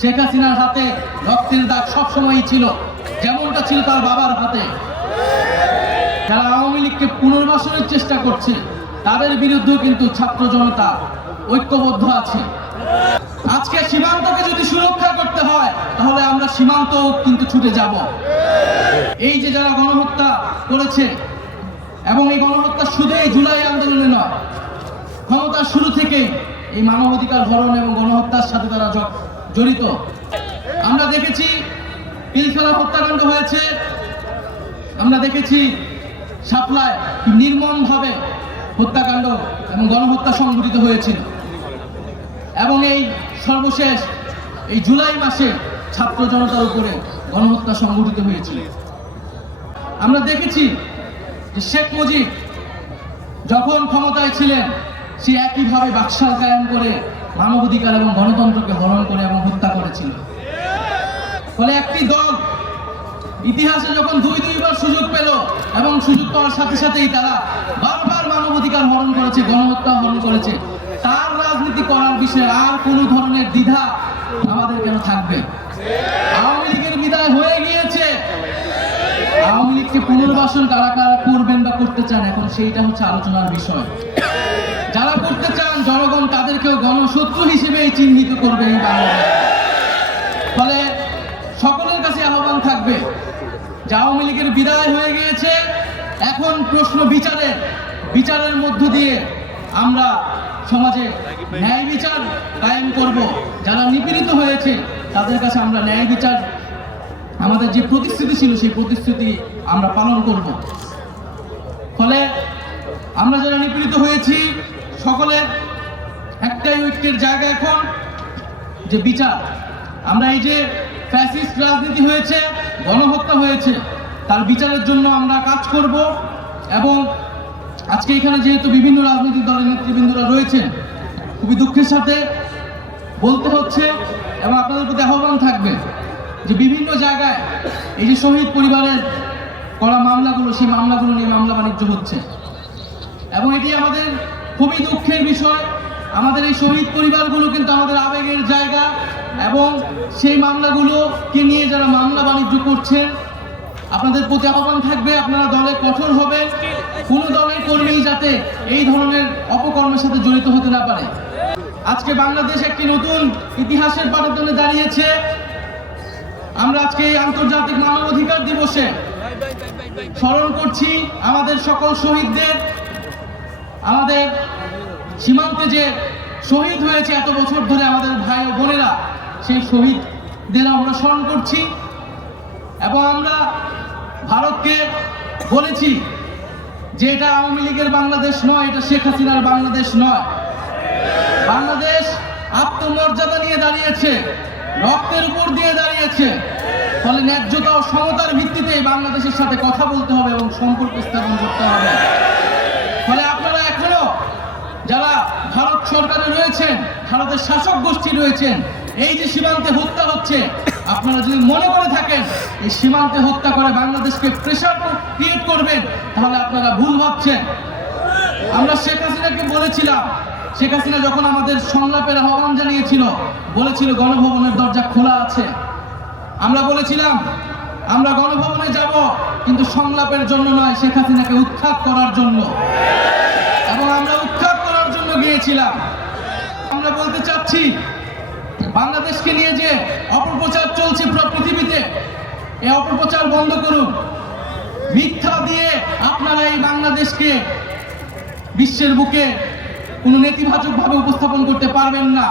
শেখ হাসিনার হাতে রক্তের দাগ সবসময়ই ছিল। যেমনটা ছিল তার বাবার হাতে। যারা আওয়ামী লীগকে পুনর্বাসনের চেষ্টা করছে, তাদের বিরুদ্ধেও কিন্তু ছাত্র জনতা ঐক্যবদ্ধ আছে। আজকে সীমান্তকে যদি সুরক্ষা করতে হয়, তাহলে আমরা সীমান্ত কিন্তু ছুটে যাব। এই যে যারা গণহত্যা করেছে, এবং এই গণহত্যা শুধু এই জুলাই আন্দোলনে নয়, ক্ষমতার শুরু থেকে এই মানবাধিকার হরণ এবং গণহত্যার সাথে তারা জড়িত। আমরা দেখেছি পিলখেলা হত্যাকাণ্ড হয়েছে। আমরা দেখেছি সাপ্লায় নির্মমভাবে হত্যাকাণ্ড এবং গণহত্যা সংঘটিত হয়েছিল। এবং এই সর্বশেষ, এই জুলাই মাসে ছাত্র জনতার উপরে গণহত্যা সংঘটিত হয়েছিল। আমরা দেখেছি যে শেখ মুজিব যখন ক্ষমতায় ছিলেন, সে একইভাবে বাকশাল কায়েম করে মানবাধিকার এবং গণতন্ত্রকে হরণ করে এবং হত্যা করেছিল। ফলে একটি দল ইতিহাসে যখন দুই দুইবার সুযোগ পেল এবং সুযোগ পাওয়ার সাথে সাথেই তারা বারবার মানবাধিকার হরণ করেছে, গণহত্যা হরণ করেছে, তার রাজনীতি করার বিষয়ে আর কোনো ধরনের দ্বিধা আমাদের কেন থাকবে আওয়ামী লীগের বিদায় হয়ে গিয়েছে লীগকে পুনর্বাসন কারা কারা করবেন বা করতে চান এখন সেইটা হচ্ছে আলোচনার বিষয়। যারা করতে চান, জনগণ তাদেরকেও গণশত্রু হিসেবে চিহ্নিত করবে এই বাংলাদেশে। ফলে সকলের কাছে আহ্বান থাকবে, যে আওয়ামী লীগের বিদায় হয়ে গিয়েছে। এখন প্রশ্ন বিচারের বিচারের মধ্য দিয়ে আমরা সমাজে ন্যায় বিচার কায়েম করব। যারা নিপীড়িত হয়েছে, তাদের কাছে আমরা ন্যায় বিচার আমাদের যে প্রতিশ্রুতি ছিল, সেই প্রতিশ্রুতি আমরা পালন করব। ফলে আমরা যারা নিপীড়িত হয়েছি সকলের একটাই ঐক্যের জায়গা এখন, যে বিচার। আমরা এই যে ফ্যাসিস্ট রাজনীতি হয়েছে, গণহত্যা হয়েছে, তার বিচারের জন্য আমরা কাজ করব এবং আজকে এখানে যেহেতু বিভিন্ন রাজনৈতিক দলের নেতৃবৃন্দরা রয়েছেন, খুবই দুঃখের সাথে বলতে হচ্ছে এবং আপনাদের প্রতি আহ্বান থাকবে যে বিভিন্ন জায়গায় এই যে শহীদ পরিবারের করা মামলাগুলো, সেই মামলাগুলো নিয়ে মামলা বাণিজ্য হচ্ছে। এবং এটি আমাদের খুবই দুঃখের বিষয়। আমাদের এই শহীদ পরিবারগুলো কিন্তু আমাদের আবেগের জায়গা এবং সেই মামলাগুলোকে নিয়ে যারা মামলা বাণিজ্য করছেন, আপনাদের প্রতি আহ্বান থাকবে, আপনারা দলে কঠোর হবেন। কোনো দলের কর্মী যাতে এই ধরনের অপকর্মের সাথে জড়িত হতে না পারে। আজকে বাংলাদেশ একটি নতুন ইতিহাসের পাটাতনে দাঁড়িয়েছে। আমরা আজকে এই আন্তর্জাতিক মানবাধিকার দিবসে স্মরণ করছি আমাদের সকল শহীদদের, আমাদের সীমান্তে যে শহীদ হয়েছে এত বছর ধরে আমাদের ভাই ও বোনেরা, সেই শহীদদের আমরা স্মরণ করছি এবং আমরা ভারতকে বলেছি যে এটা আওয়ামী লীগের বাংলাদেশ নয়, এটা শেখ হাসিনার বাংলাদেশ নয়। বাংলাদেশ আত্মমর্যাদা নিয়ে দাঁড়িয়েছে। রক্তের উপর দিয়ে দাঁড়িয়েছে। ফলে ন্যায্যতা ও সমতার ভিত্তিতে বাংলাদেশের সাথে কথা বলতে হবে এবং সম্পর্ক স্থাপন করতে হবে। ফলে আপনারা এখনও যারা ভারত সরকারে রয়েছেন, ভারতের শাসক গোষ্ঠী রয়েছেন, এই যে সীমান্তে হত্যা হচ্ছে, আপনারা যদি মনে করে থাকেন, এই সীমান্তে হত্যা করে বাংলাদেশকে প্রেশার ক্রিয়েট করবেন, তাহলে আপনারা ভুল ভাবছেন। আমরা শেখ হাসিনাকে বলেছিলাম শেখ হাসিনা যখন আমাদের সংলাপের আহ্বান জানিয়েছিল, বলেছিল গণভবনের দরজা খোলা আছে। আমরা বলেছিলাম, আমরা গণভবনে যাব, কিন্তু সংলাপের জন্য নয়, শেখ হাসিনাকে উৎখাত করার জন্য। এবং আমরা উৎখাত করার জন্য গিয়েছিলাম। আমরা বলতে চাচ্ছি, বাংলাদেশকে নিয়ে যে অপপ্রচার চলছে পুরো পৃথিবীতে এই অপপ্রচার বন্ধ করুন। মিথ্যা দিয়ে আপনারা এই বাংলাদেশকে বিশ্বের বুকে কোনো নেতিবাচকভাবে উপস্থাপন করতে পারবেন না।